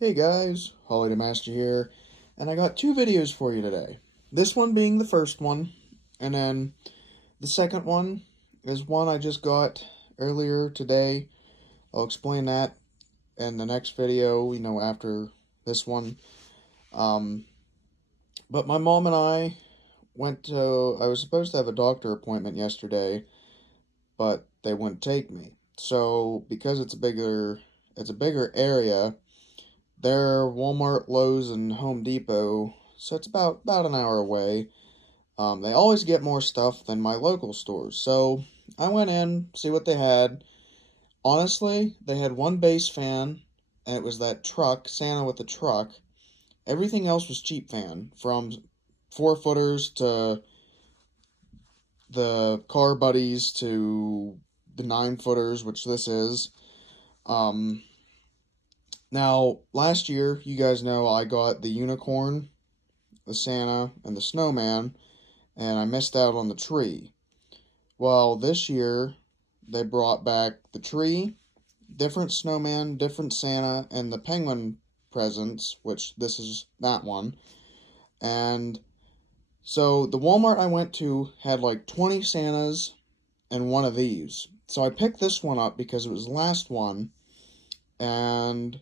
Hey guys, Holiday Master here, and I got two videos for you today. This one being the first one, and then the second one is one I just got earlier today. I'll explain that in the next video, after this one. Um, but my mom and I I was supposed to have a doctor appointment yesterday, but they wouldn't take me. So, because it's a bigger area. They're Walmart, Lowe's, and Home Depot, so it's about an hour away. They always get more stuff than my local stores, so I went in, see what they had. Honestly, they had one base fan, and it was that truck, Santa with the truck. Everything else was cheap fan, from 4 footers to the car buddies to the 9 footers, which this is. Um, Now, last year, you guys know I got the unicorn, the Santa, and the snowman, and I missed out on the tree. Well, this year they brought back the tree, different snowman, different Santa, and the penguin presents, which this is that one. And so the Walmart I went to had like 20 Santas and one of these. So I picked this one up because it was the last one, and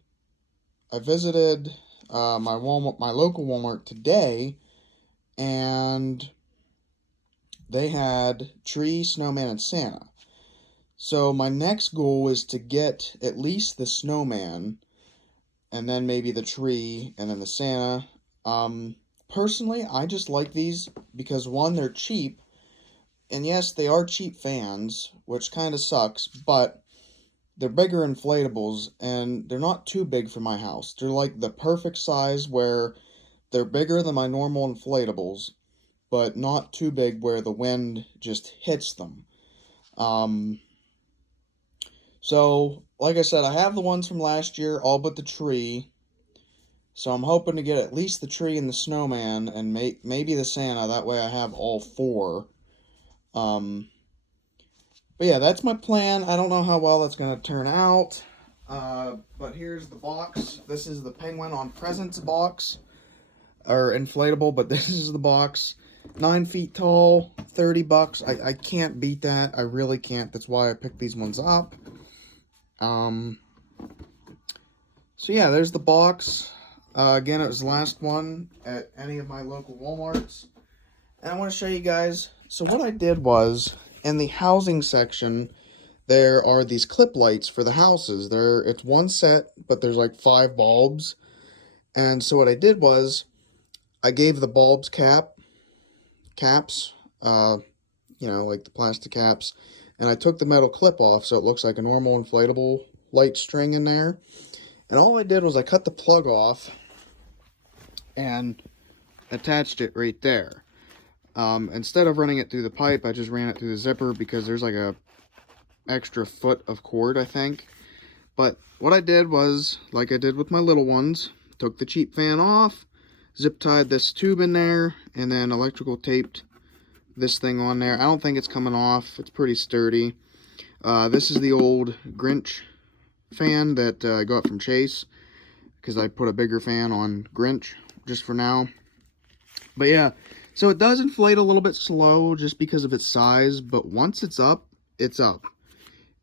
I visited my local Walmart today, and they had tree, snowman, and Santa. So my next goal is to get at least the snowman, and then maybe the tree, and then the Santa. Personally, I just like these because one, they're cheap, and yes, they are cheap fans, which kind of sucks, but they're bigger inflatables, and they're not too big for my house. They're like the perfect size where they're bigger than my normal inflatables, but not too big where the wind just hits them. Um, so, like I said, I have the ones from last year, all but the tree. So I'm hoping to get at least the tree and the snowman, and maybe the Santa. That way I have all four. Um, but yeah, that's my plan. I don't know how well that's gonna turn out. But here's the box. This is the Penguin on Presents box, or inflatable, but this is the box. 9 feet tall, $30. I can't beat that. I really can't. That's why I picked these ones up. Um, so yeah, there's the box. Again, it was the last one at any of my local Walmarts. And I want to show you guys. So what I did was, in the housing section, there are these clip lights for the houses. It's one set, but there's like 5 bulbs. And so what I did was, I gave the bulbs caps, uh, like the plastic caps, and I took the metal clip off so it looks like a normal inflatable light string in there. And all I did was I cut the plug off and attached it right there. Instead of running it through the pipe, I just ran it through the zipper because there's like a extra foot of cord, I think. But what I did was, like I did with my little ones, took the cheap fan off, zip tied this tube in there, and then electrical taped this thing on there. I don't think it's coming off. It's pretty sturdy. This is the old Grinch fan that I got from Chase, because I put a bigger fan on Grinch just for now. But yeah, so it does inflate a little bit slow just because of its size, but once it's up, it's up.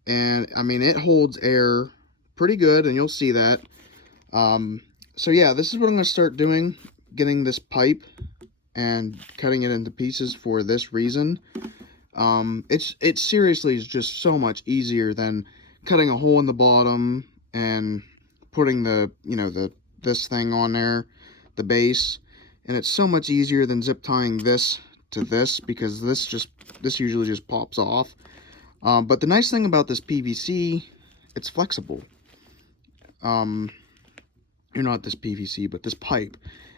And I mean, it holds air pretty good, and you'll see that. So yeah, this is what I'm going to start doing, getting this pipe and cutting it into pieces for this reason. It seriously is just so much easier than cutting a hole in the bottom and putting this thing on there, the base. And it's so much easier than zip tying this to this, because this usually just pops off. But the nice thing about this PVC, it's flexible. Not this PVC, but this pipe,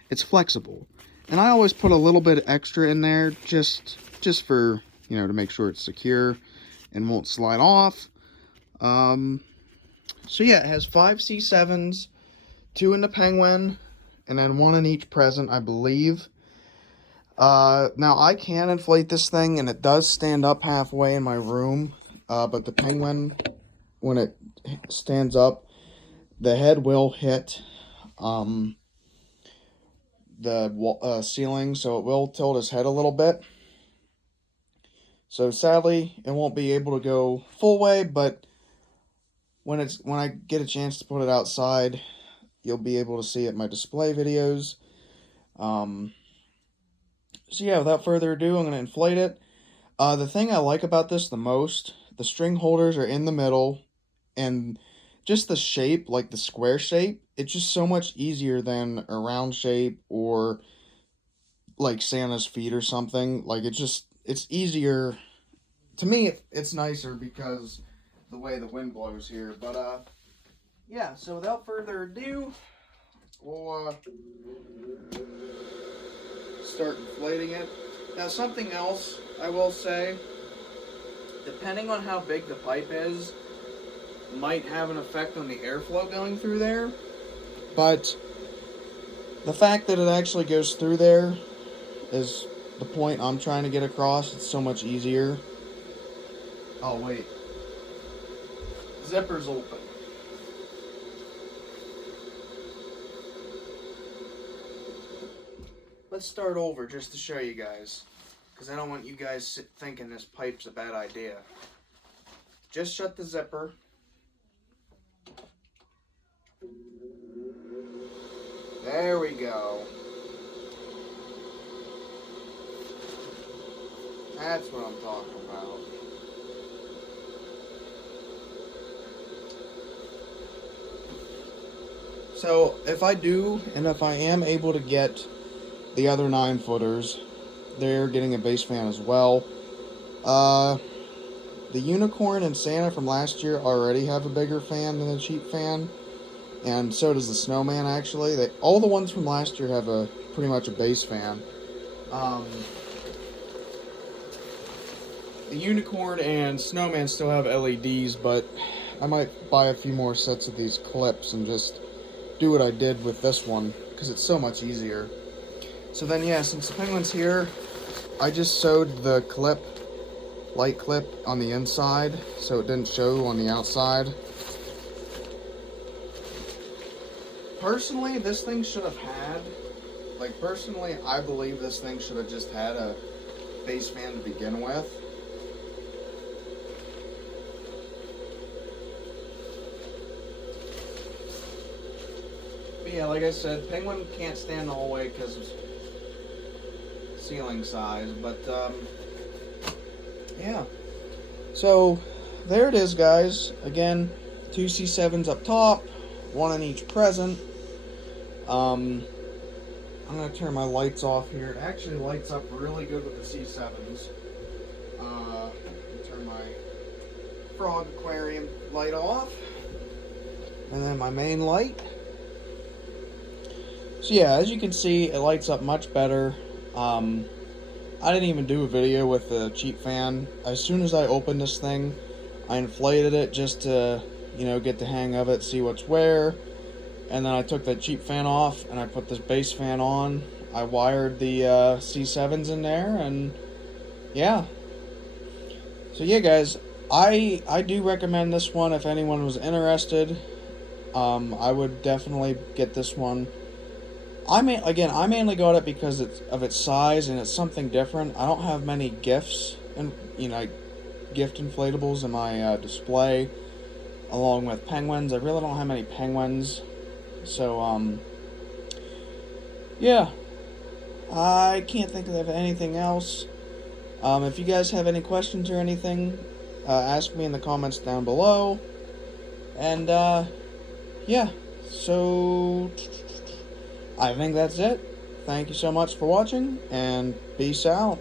it's flexible. And I always put a little bit extra in there just for, to make sure it's secure and won't slide off. So yeah, it has 5 C7s, 2 in the Penguin, and then 1 in each present, I believe. Now I can inflate this thing, and it does stand up halfway in my room. But the Penguin, when it stands up, the head will hit the ceiling, so it will tilt his head a little bit. So sadly, it won't be able to go full way, but when I get a chance to put it outside, you'll be able to see it in my display videos. So yeah, without further ado, I'm going to inflate it. The thing I like about this the most, the string holders are in the middle, and just the shape, like the square shape, it's just so much easier than a round shape or like Santa's feet or something. Like it's easier. To me, it's nicer because the way the wind blows here. But yeah, so without further ado, we'll start inflating it. Now, something else I will say, depending on how big the pipe is, might have an effect on the airflow going through there. But the fact that it actually goes through there is the point I'm trying to get across. It's so much easier. Oh, wait. Zipper's open. Let's start over just to show you guys, because I don't want you guys thinking this pipe's a bad idea. Just shut the zipper. There we go. That's what I'm talking about. So if I do, and if I am able to get the other 9-footers, they're getting a base fan as well. The Unicorn and Santa from last year already have a bigger fan than the cheap fan, and so does the Snowman. Actually, all the ones from last year have pretty much a base fan. The Unicorn and Snowman still have LEDs, but I might buy a few more sets of these clips and just do what I did with this one, because it's so much easier. So then, yeah, since the penguin's here, I just sewed the light clip on the inside, so it didn't show on the outside. Personally, this thing should have had, personally, I believe this thing should have just had a base fan to begin with. But yeah, like I said, penguin can't stand all the way because of ceiling size, but yeah. So there it is, guys. Again, 2 C7s up top, 1 in each present. I'm gonna turn my lights off here. It actually lights up really good with the C7s. Turn my frog aquarium light off, and then my main light. So yeah, as you can see, it lights up much better. I didn't even do a video with the cheap fan. As soon as I opened this thing, I inflated it just to, get the hang of it, see what's where. And then I took that cheap fan off and I put this base fan on. I wired the C7s in there, and yeah. So yeah, guys, I do recommend this one if anyone was interested. I would definitely get this one. I mainly got it because of its size and it's something different. I don't have many gifts and gift inflatables in my display, along with penguins. I really don't have many penguins, so yeah. I can't think of anything else. If you guys have any questions or anything, ask me in the comments down below. And yeah, so I think that's it. Thank you so much for watching, and peace out.